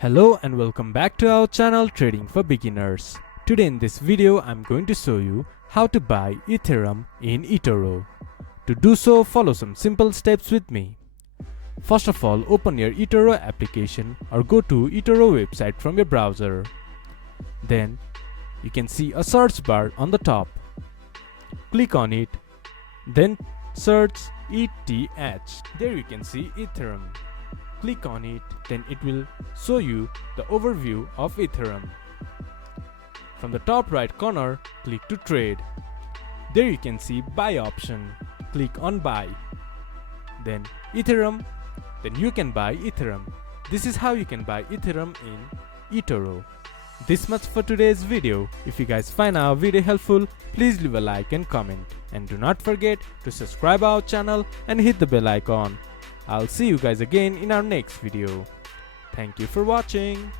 Hello and welcome back to our channel Trading for Beginners. Today in this video I'm going to show you how to buy Ethereum in Etoro. To do so, follow some simple steps with me. First of all, open your Etoro application or go to Etoro website from your browser. Then you can see a search bar on the top. Click on it, then search ETH. There you can see Ethereum. Click on it, then it will show you the overview of Ethereum. From the top right corner, click to trade. There you can see buy option. Click on buy. Then Ethereum. Then you can buy Ethereum. This is how you can buy Ethereum in Etoro. This much for today's video. If you guys find our video helpful, please leave a like and comment. And do not forget to subscribe our channel and hit the bell icon. I'll see you guys again in our next video. Thank you for watching.